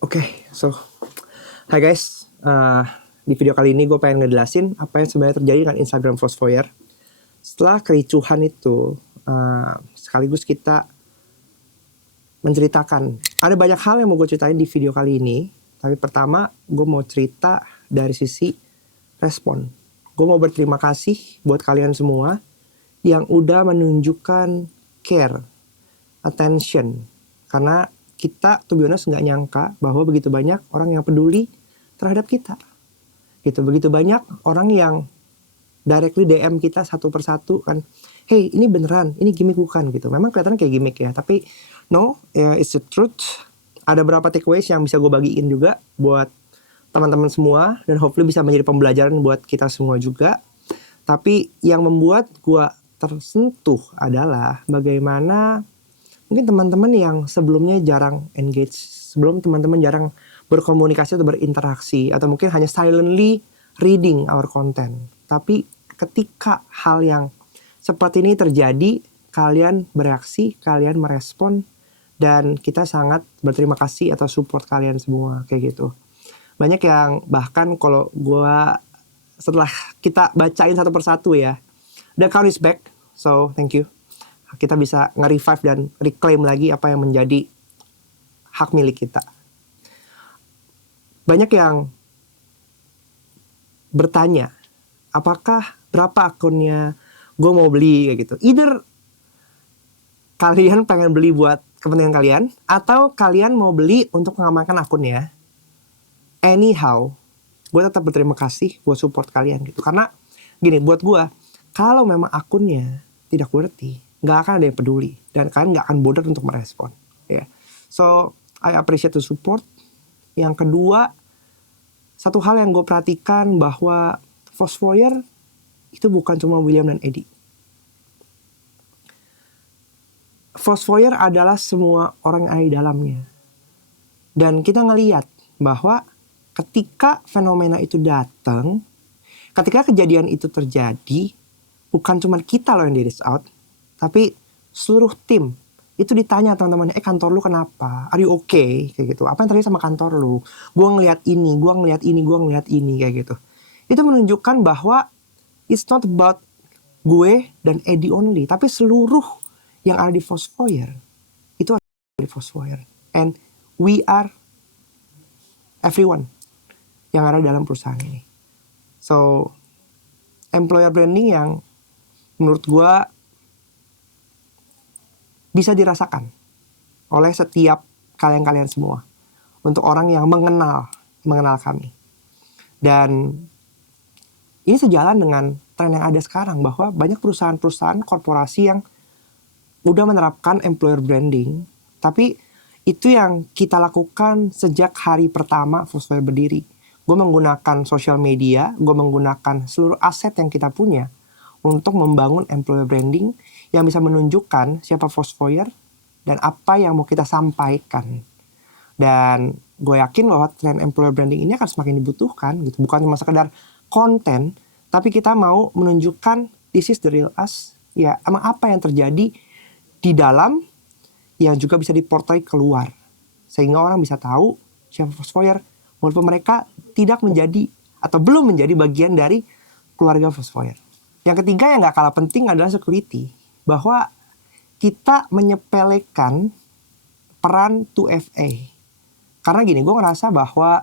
Oke, so hi guys. Di video kali ini gue pengen ngejelasin apa yang sebenarnya terjadi dengan Instagram Foursquare. Setelah kericuhan itu, sekaligus kita menceritakan ada banyak hal yang mau gue ceritain di video kali ini. Tapi pertama, gue mau cerita dari sisi respon. Gue mau berterima kasih buat kalian semua yang udah menunjukkan care, attention, karena kita to be honest nggak nyangka bahwa begitu banyak orang yang peduli terhadap kita. Gitu, begitu banyak orang yang directly DM kita satu persatu kan, hey ini beneran, ini gimmick bukan gitu. Memang kelihatan kayak gimmick ya, tapi no, it's the truth. Ada beberapa takeaways yang bisa gue bagiin juga buat teman-teman semua dan hopefully bisa menjadi pembelajaran buat kita semua juga. Tapi yang membuat gue tersentuh adalah bagaimana mungkin teman-teman yang sebelumnya jarang engage, sebelum teman-teman jarang berkomunikasi atau berinteraksi, atau mungkin hanya silently reading our content. Tapi ketika hal yang seperti ini terjadi, kalian bereaksi, kalian merespon, dan kita sangat berterima kasih atas support kalian semua, kayak gitu. Banyak yang bahkan kalau gue setelah kita bacain satu persatu ya, the account is back, so thank you. Kita bisa nge-revive dan reclaim lagi apa yang menjadi hak milik kita. Banyak yang bertanya, apakah berapa akunnya gue mau beli kayak gitu. Either kalian pengen beli buat kepentingan kalian, atau kalian mau beli untuk mengamankan akunnya. Anyhow, gue tetap berterima kasih buat support kalian gitu. Karena gini, buat gue, kalau memang akunnya tidak worthy, nggak akan ada yang peduli dan kalian nggak akan bodoh untuk merespon ya. So I appreciate the support. Yang kedua, satu hal yang gue perhatikan bahwa Foursquare itu bukan cuma William dan Eddie. Foursquare adalah semua orang yang ada di dalamnya. Dan kita ngelihat bahwa ketika fenomena itu datang, ketika kejadian itu terjadi, bukan cuma kita loh yang di reach out, tapi seluruh tim itu ditanya teman-temannya, kantor lu kenapa? Are you okay? Kayak gitu. Apa yang terjadi sama kantor lu? Gue ngeliat ini, gue ngeliat ini, gue ngeliat ini, kayak gitu. Itu menunjukkan bahwa it's not about gue dan Eddie only, tapi seluruh yang ada di Foursquare itu ada di Foursquare. And we are everyone yang ada dalam perusahaan ini. So, employer branding yang menurut gue bisa dirasakan oleh setiap kalian-kalian semua. Untuk orang yang mengenal kami. Dan ini sejalan dengan tren yang ada sekarang, bahwa banyak perusahaan-perusahaan korporasi yang udah menerapkan employer branding. Tapi itu yang kita lakukan sejak hari pertama Foursquare berdiri. Gue menggunakan social media, gue menggunakan seluruh aset yang kita punya untuk membangun employer branding yang bisa menunjukkan siapa Foursquare dan apa yang mau kita sampaikan. Dan gue yakin bahwa tren employer branding ini akan semakin dibutuhkan gitu. Bukan cuma sekedar konten, tapi kita mau menunjukkan this is the real us. Ya, emang apa yang terjadi di dalam yang juga bisa diportray keluar. Sehingga orang bisa tahu siapa Foursquare walaupun mereka tidak menjadi atau belum menjadi bagian dari keluarga Foursquare. Yang ketiga yang gak kalah penting adalah security. Bahwa kita menyepelekan peran 2FA. Karena gini, gue ngerasa bahwa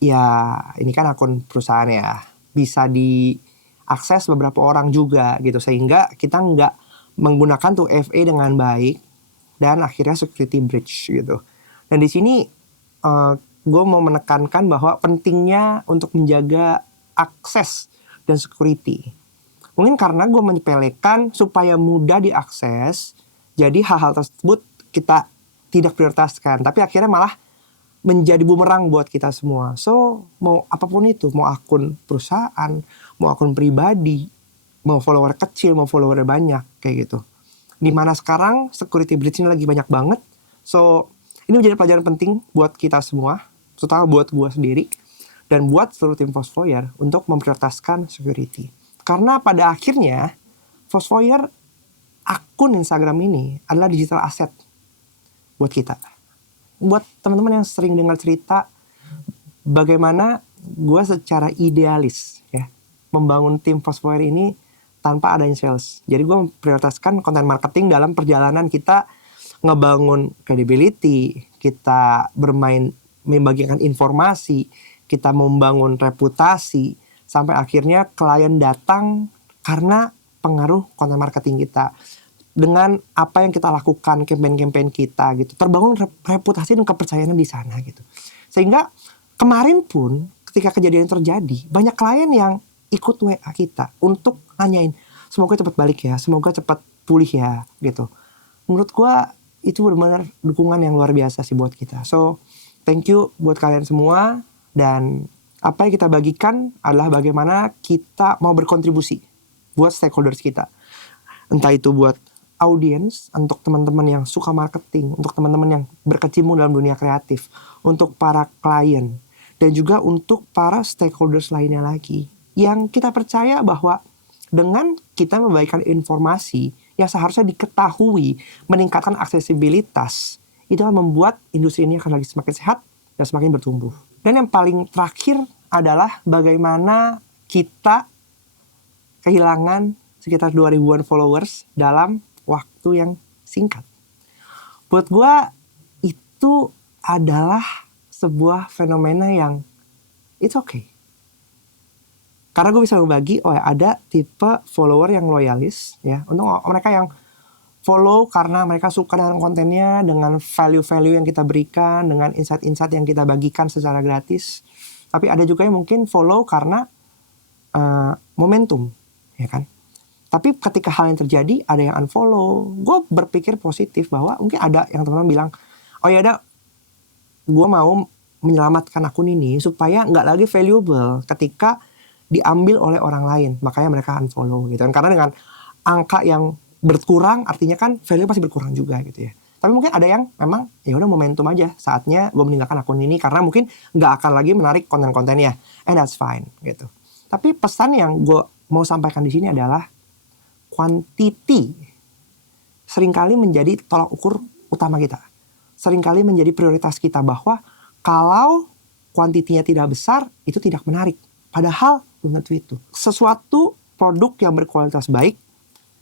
ya ini kan akun perusahaan ya, bisa diakses beberapa orang juga gitu. Sehingga kita gak menggunakan 2FA dengan baik dan akhirnya security breach gitu. Dan di sini gue mau menekankan bahwa pentingnya untuk menjaga akses dan security. Mungkin karena gue menyepelekan supaya mudah diakses, jadi hal-hal tersebut kita tidak prioritaskan. Tapi akhirnya malah menjadi bumerang buat kita semua. So, mau apapun itu, mau akun perusahaan, mau akun pribadi, mau follower kecil, mau follower banyak, kayak gitu. Dimana sekarang security breach ini lagi banyak banget. So, ini menjadi pelajaran penting buat kita semua, terutama buat gue sendiri, dan buat seluruh tim Foursquare untuk memprioritaskan security. Karena pada akhirnya, Foursquare, akun Instagram ini adalah digital asset buat kita. buat teman-teman yang sering dengar cerita bagaimana gue secara idealis ya membangun tim Foursquare ini tanpa adanya sales. Jadi gue memprioritaskan konten marketing dalam perjalanan kita ngebangun credibility, kita bermain membagikan informasi, kita membangun reputasi, sampai akhirnya klien datang karena pengaruh konten marketing kita. Dengan apa yang kita lakukan, campaign-campaign kita gitu, terbangun reputasi dan kepercayaan di sana gitu. Sehingga kemarin pun ketika kejadian terjadi, banyak klien yang ikut WA kita untuk nanyain, semoga cepat balik ya, semoga cepat pulih ya gitu. Menurut gua itu benar-benar dukungan yang luar biasa sih buat kita. So, thank you buat kalian semua. Dan apa yang kita bagikan adalah bagaimana kita mau berkontribusi buat stakeholders kita. Entah itu buat audiens, untuk teman-teman yang suka marketing, untuk teman-teman yang berkecimpung dalam dunia kreatif, untuk para klien, dan juga untuk para stakeholders lainnya lagi. Yang kita percaya bahwa dengan kita membagikan informasi yang seharusnya diketahui, meningkatkan aksesibilitas, itu akan membuat industri ini akan lagi semakin sehat dan semakin bertumbuh. Dan yang paling terakhir adalah bagaimana kita kehilangan sekitar 2000-an followers dalam waktu yang singkat. Buat gue itu adalah sebuah fenomena yang it's okay. Karena gue bisa membagi, ada tipe follower yang loyalis ya, untuk mereka yang follow karena mereka suka dengan kontennya, dengan value-value yang kita berikan, dengan insight-insight yang kita bagikan secara gratis. Tapi ada juga yang mungkin follow karena momentum, ya kan? Tapi ketika hal yang terjadi, ada yang unfollow. Gue berpikir positif bahwa mungkin ada yang teman-teman bilang, oh ya ada, gue mau menyelamatkan akun ini supaya nggak lagi valuable ketika diambil oleh orang lain. Makanya mereka unfollow gitu kan. Karena dengan angka yang berkurang, artinya kan value pasti berkurang juga gitu ya. Tapi mungkin ada yang memang ya udah momentum aja, saatnya gue meninggalkan akun ini karena mungkin nggak akan lagi menarik konten-kontennya. And that's fine gitu. Tapi pesan yang gue mau sampaikan di sini adalah quantity seringkali menjadi tolak ukur utama kita. Seringkali menjadi prioritas kita bahwa kalau kuantitinya tidak besar, itu tidak menarik. Padahal belum tentu itu. Sesuatu produk yang berkualitas baik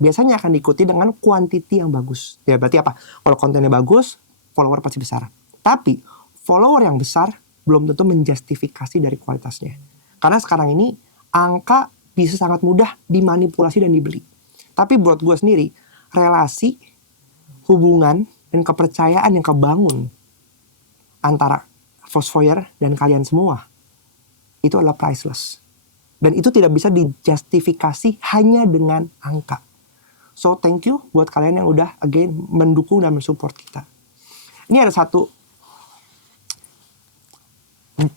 biasanya akan diikuti dengan quantity yang bagus. Ya berarti apa? Kalau kontennya bagus, follower pasti besar. Tapi follower yang besar belum tentu menjustifikasi dari kualitasnya. Karena sekarang ini angka bisa sangat mudah dimanipulasi dan dibeli. Tapi buat gue sendiri, relasi, hubungan, dan kepercayaan yang kebangun antara Foursquare dan kalian semua, itu adalah priceless. Dan itu tidak bisa dijustifikasi hanya dengan angka. So thank you buat kalian yang udah again mendukung dan mensupport kita. Ini ada satu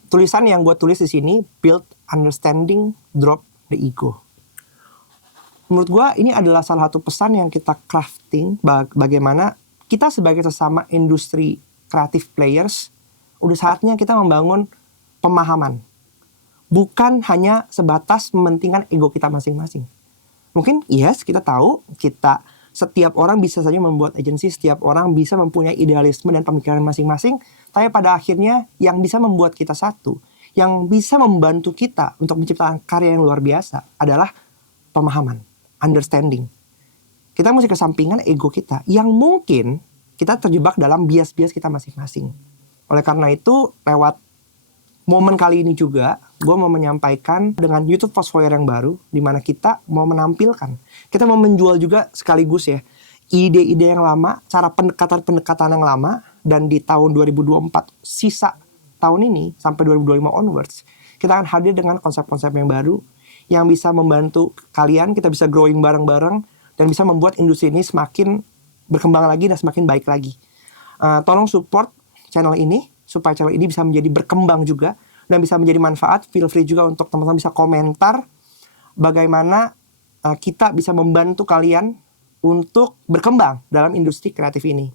tulisan yang gue tulis di sini, build understanding, drop the ego. Menurut gue ini adalah salah satu pesan yang kita crafting bagaimana kita sebagai sesama industri kreatif players udah saatnya kita membangun pemahaman. Bukan hanya sebatas mementingkan ego kita masing-masing. Mungkin yes kita tahu setiap orang bisa saja membuat agensi, setiap orang bisa mempunyai idealisme dan pemikiran masing-masing. Tapi pada akhirnya yang bisa membuat kita satu, yang bisa membantu kita untuk menciptakan karya yang luar biasa adalah pemahaman. Understanding. Kita mesti kesampingan ego kita yang mungkin kita terjebak dalam bias-bias kita masing-masing. Oleh karena itu, lewat momen kali ini juga, gue mau menyampaikan dengan YouTube Foursquare yang baru, di mana kita mau menampilkan, kita mau menjual juga sekaligus ya, ide-ide yang lama, cara pendekatan-pendekatan yang lama, dan di tahun 2024, sisa tahun ini, sampai 2025 onwards, kita akan hadir dengan konsep-konsep yang baru, yang bisa membantu kalian, kita bisa growing bareng-bareng, dan bisa membuat industri ini semakin berkembang lagi dan semakin baik lagi. Tolong support channel ini, supaya channel ini bisa menjadi berkembang juga, dan bisa menjadi manfaat. Feel free juga untuk teman-teman bisa komentar, bagaimana kita bisa membantu kalian untuk berkembang dalam industri kreatif ini.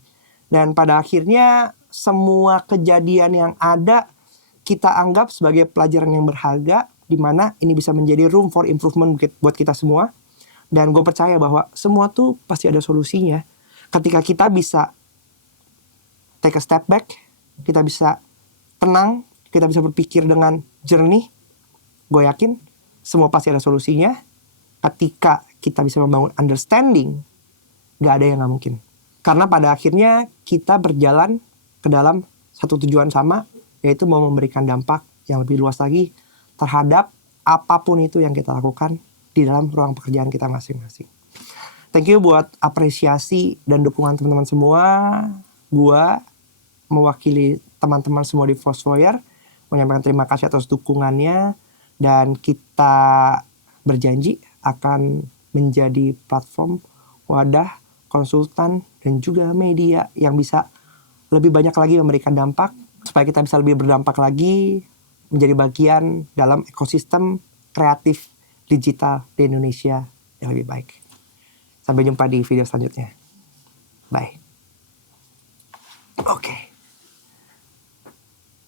Dan pada akhirnya, semua kejadian yang ada, kita anggap sebagai pelajaran yang berharga, di mana ini bisa menjadi room for improvement buat kita semua. Dan gue percaya bahwa semua tuh pasti ada solusinya. Ketika kita bisa take a step back, kita bisa tenang, kita bisa berpikir dengan jernih, gue yakin semua pasti ada solusinya. Ketika kita bisa membangun understanding, gak ada yang gak mungkin. Karena pada akhirnya kita berjalan ke dalam satu tujuan sama, yaitu mau memberikan dampak yang lebih luas lagi terhadap apapun itu yang kita lakukan di dalam ruang pekerjaan kita masing-masing. Thank you buat apresiasi dan dukungan teman-teman semua. Gua mewakili teman-teman semua di Foursquare menyampaikan terima kasih atas dukungannya, dan kita berjanji akan menjadi platform, wadah, konsultan, dan juga media yang bisa lebih banyak lagi memberikan dampak, supaya kita bisa lebih berdampak lagi menjadi bagian dalam ekosistem kreatif digital di Indonesia yang lebih baik. Sampai jumpa di video selanjutnya. Bye. Oke.